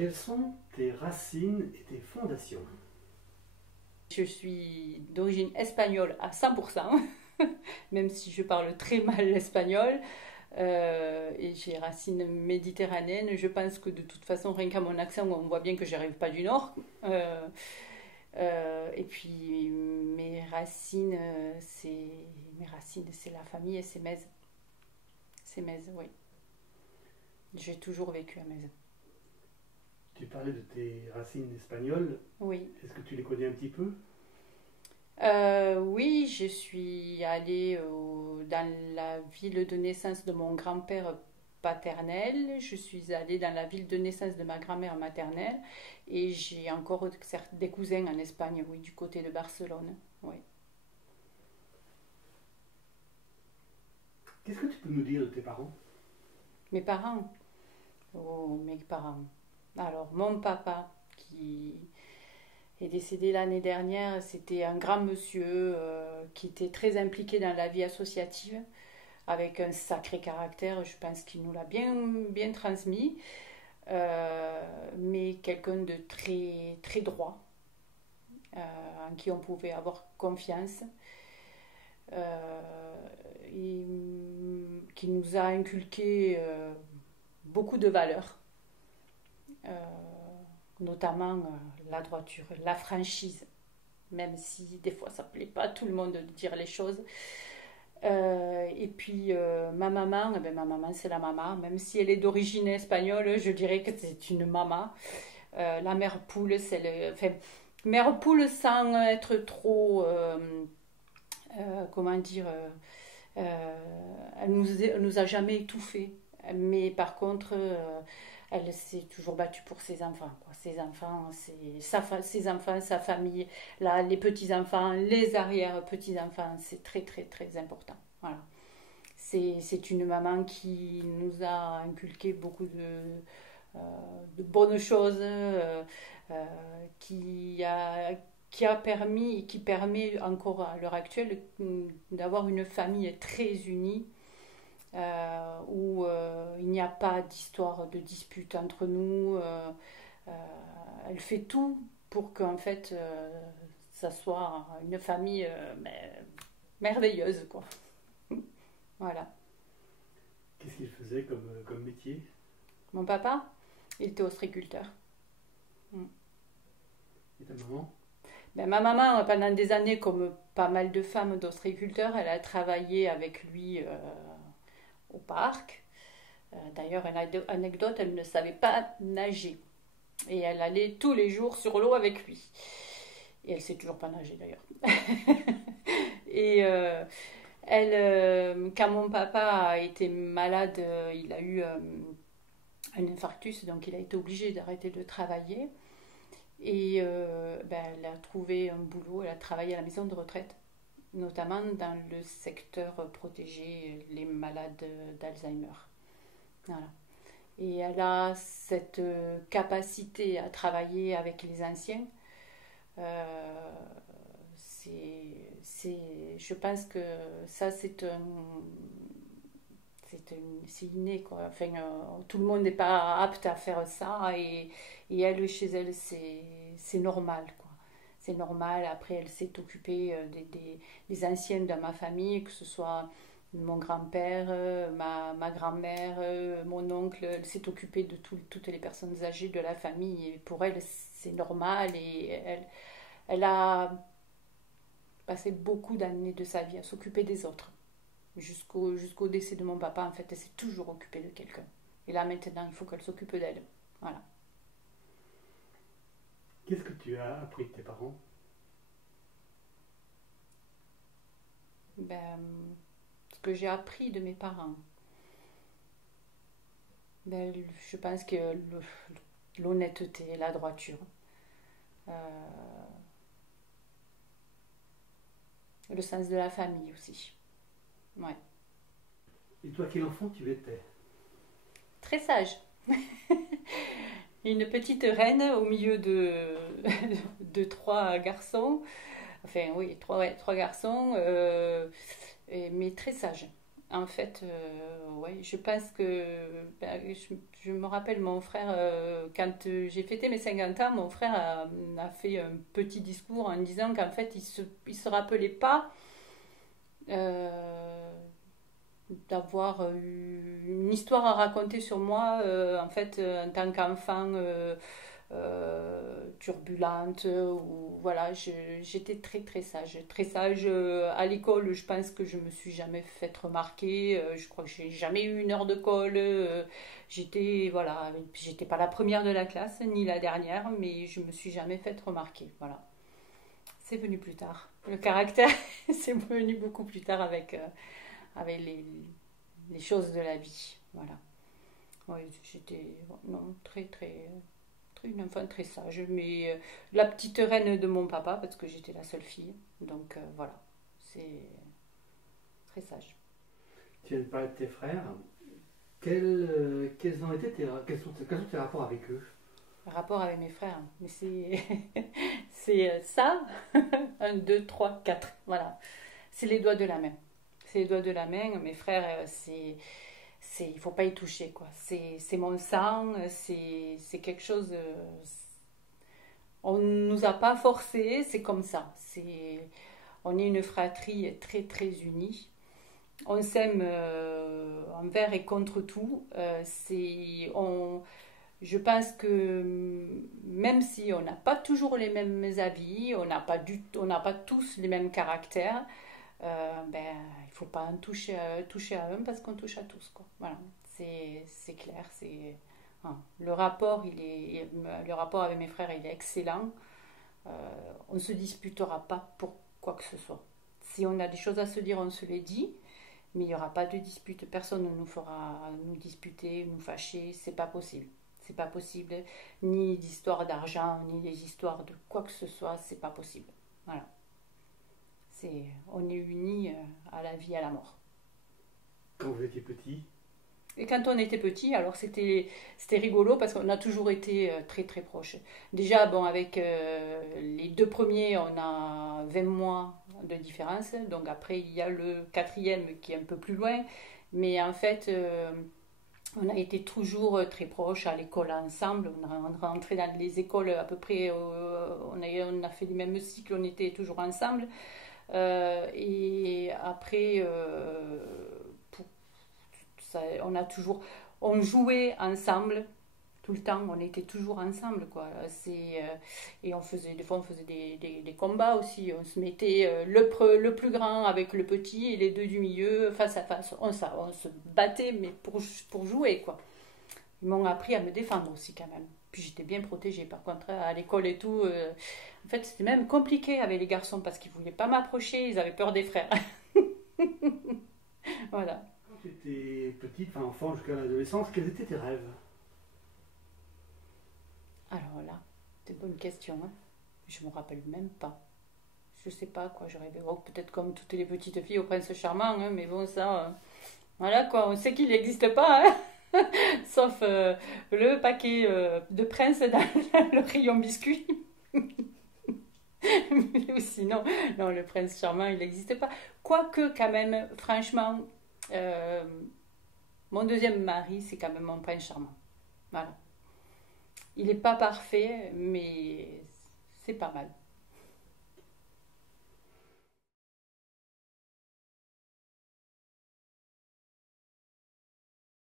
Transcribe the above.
Quelles sont tes racines et tes fondations? Je suis d'origine espagnole à 100%, même si je parle très mal l'espagnol. Et j'ai racines méditerranéennes. Je pense que de toute façon, rien qu'à mon accent, on voit bien que j'arrive pas du Nord. Et puis mes racines, c'est la famille et c'est Metz. C'est Metz, oui. J'ai toujours vécu à Metz. Tu parlais de tes racines espagnoles. Oui. Est-ce que tu les connais un petit peu? Oui, je suis allée dans la ville de naissance de mon grand-père paternel. Je suis allée dans la ville de naissance de ma grand-mère maternelle. Et j'ai encore des cousins en Espagne, oui, du côté de Barcelone. Oui. Qu'est-ce que tu peux nous dire de tes parents? Mes parents. Oh, mes parents. Alors, mon papa, qui est décédé l'année dernière, c'était un grand monsieur qui était très impliqué dans la vie associative, avec un sacré caractère. Je pense qu'il nous l'a bien transmis. Mais quelqu'un de très, très droit, en qui on pouvait avoir confiance, qui nous a inculqué beaucoup de valeurs, euh, notamment la droiture, la franchise, même si des fois ça ne plaît pas à tout le monde de dire les choses. Et puis ma maman c'est la maman, même si elle est d'origine espagnole, je dirais que c'est une maman. La mère poule, enfin, mère poule sans être trop, comment dire, elle nous a jamais étouffés. Mais par contre, elle s'est toujours battue pour ses enfants, quoi. Ses enfants, ses enfants, sa famille, là, les petits-enfants, les arrière-petits-enfants, c'est très très très important. Voilà. C'est une maman qui nous a inculqué beaucoup de bonnes choses, qui a permis et qui permet encore à l'heure actuelle d'avoir une famille très unie, où il n'y a pas d'histoire de dispute entre nous. Euh, Elle fait tout pour qu'en fait ça soit une famille merveilleuse, quoi. Voilà. Qu'est-ce qu'ils faisaient comme métier? Mon papa, il était ostréiculteur. Mm. Et ta maman? Ben, ma maman, pendant des années, comme pas mal de femmes d'ostréiculteurs, elle a travaillé avec lui au parc. D'ailleurs, une anecdote, elle ne savait pas nager. Et elle allait tous les jours sur l'eau avec lui. Et elle sait toujours pas nager d'ailleurs. Et quand mon papa a été malade, il a eu un infarctus, donc il a été obligé d'arrêter de travailler. Et elle a trouvé un boulot, elle a travaillé à la maison de retraite, notamment dans le secteur protégé, les malades d'Alzheimer. Voilà. Et elle a cette capacité à travailler avec les anciens. Euh, je pense que ça, c'est inné, quoi. Enfin, tout le monde n'est pas apte à faire ça, et elle, chez elle, c'est normal, quoi. C'est normal. Après, elle s'est occupée des anciennes de ma famille, que ce soit mon grand-père, ma grand-mère, mon oncle. Elle s'est occupée de toutes les personnes âgées de la famille, et pour elle, c'est normal. Et elle a passé beaucoup d'années de sa vie à s'occuper des autres. Jusqu'au décès de mon papa, en fait, elle s'est toujours occupée de quelqu'un. Et là, maintenant, il faut qu'elle s'occupe d'elle. Voilà. Qu'est-ce que tu as appris de tes parents? Ben, ce que j'ai appris de mes parents, ben, je pense que l'honnêteté, la droiture, euh, le sens de la famille aussi. Ouais. Et toi, quel enfant tu étais? Très sage. Une petite reine au milieu de trois garçons. Enfin, oui, trois garçons, mais très sage. En fait, ouais, je pense que ben, je me rappelle mon frère, quand j'ai fêté mes 50 ans, mon frère a fait un petit discours en disant qu'en fait, il se rappelait pas euh, d'avoir eu une histoire à raconter sur moi, en fait, en tant qu'enfant turbulente, ou voilà, j'étais très sage. À l'école, je pense que je me suis jamais fait remarquer, je crois que j'ai jamais eu une heure de colle, j'étais, voilà, j'étais pas la première de la classe, ni la dernière, mais je me suis jamais fait remarquer, voilà. C'est venu plus tard. Le caractère, c'est venu beaucoup plus tard avec les choses de la vie. Voilà. Oui, j'étais non, une enfant très sage, mais la petite reine de mon papa, parce que j'étais la seule fille. Donc voilà, c'est très sage. Tu viens de parler de tes frères. Quels sont tes rapports avec eux? Le rapport avec mes frères, mais c'est ça, un, deux, trois, quatre. Voilà, c'est les doigts de la main. C'est les doigts de la main. Mes frères, il faut pas y toucher, quoi. C'est mon sang, c'est quelque chose. On nous a pas forcé, c'est comme ça. On est une fratrie très unie. On s'aime envers et contre tout. Je pense que même si on n'a pas toujours les mêmes avis, on n'a pas tous les mêmes caractères, ben, il faut pas en toucher à un parce qu'on touche à tous, quoi. Voilà, c'est clair. Hein. Le rapport avec mes frères, il est excellent. On ne se disputera pas pour quoi que ce soit. Si on a des choses à se dire, on se les dit, mais il n'y aura pas de dispute. Personne ne nous fera nous disputer, nous fâcher. C'est pas possible. C'est pas possible. Ni d'histoire d'argent, ni des histoires de quoi que ce soit. C'est pas possible. Voilà. On est unis à la vie, à la mort. Quand vous étiez petit? Et quand on était petit, alors c'était rigolo parce qu'on a toujours été très proches. Déjà, bon, avec les deux premiers, on a 20 mois de différence. Donc après, il y a le quatrième qui est un peu plus loin. Mais en fait, on a été toujours très proches à l'école ensemble. On rentrait dans les écoles à peu près, on a fait les mêmes cycles, on était toujours ensemble. Et après, on jouait ensemble tout le temps, on était toujours ensemble, quoi. Et des fois on faisait des combats aussi, on se mettait le plus grand avec le petit et les deux du milieu face à face, on se battait, mais pour jouer, quoi. Ils m'ont appris à me défendre aussi, quand même. Puis j'étais bien protégée, par contre, à l'école et tout. En fait, c'était même compliqué avec les garçons parce qu'ils voulaient pas m'approcher, ils avaient peur des frères. Voilà. Quand tu étais petite, enfin enfant jusqu'à l'adolescence, quels étaient tes rêves? Alors là, c'est une bonne question, hein. Je me rappelle même pas. Je sais pas quoi, je rêvais. Oh, peut-être comme toutes les petites filles au prince charmant, hein, mais bon, ça, voilà quoi, on sait qu'il n'existe pas, hein. Sauf le paquet de princes dans le rayon biscuit. Ou sinon, non, le prince charmant, il n'existe pas. Quoique, quand même, franchement, euh, mon deuxième mari, c'est quand même mon prince charmant. Voilà. Il n'est pas parfait, mais c'est pas mal.